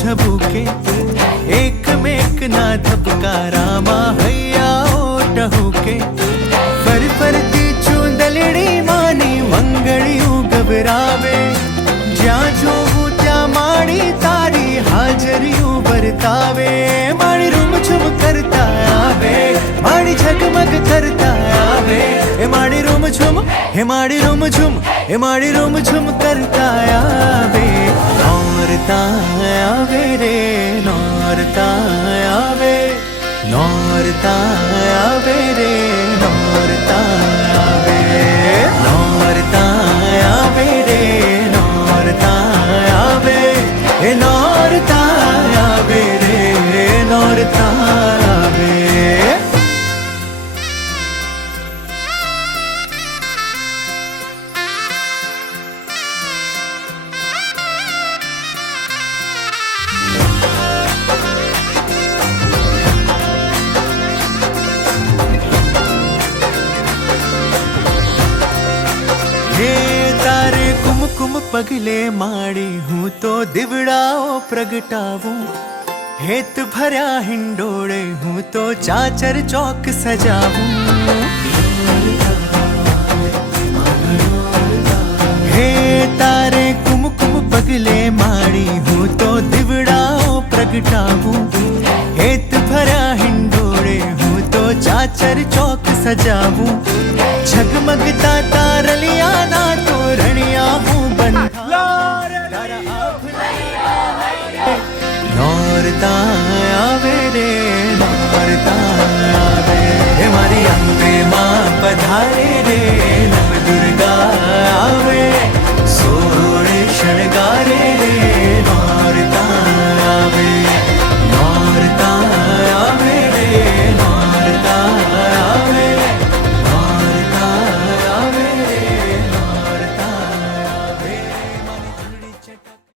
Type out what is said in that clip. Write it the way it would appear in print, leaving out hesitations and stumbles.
झबूके एक मेक ना धबकारा मा हૈયા टहूके फर फरती चूंदलड़ी मानी वंगड़ियों गबरावे ज्યાં જોવું ત્યાં માડી તારી હાજરીઓ બરતાવે મારી રૂમઝૂમ કરતા આવે મારી ઝગમગ કરતા આવે એ મારી રૂમઝૂમ હે મારી રૂમઝૂમ હે મારી રૂમઝૂમ કરતા આવે નોરતા આવે રે નોરતા આવે નોરતા આવે રે નોરતા આવે નોરતા આવે રે નોરતા આવે એ નોરતા આવે રે નોરતા આવે तारे कुमकुम पगले माड़ी हूँ तो दिवड़ाओ प्रगटावूं हेत भर्या हिंडोड़े हूँ तो चाचर चौक सजावूं हे तारे कुमकुम पगले माड़ी हूँ तो दिवड़ाओ प्रगटावूं हेत भर्या हिंडोड़े हूँ तो चाचर चौक सजावूं झगमगता तारलिया ना तो रणिया हूँ बंधा नौरता आवे रे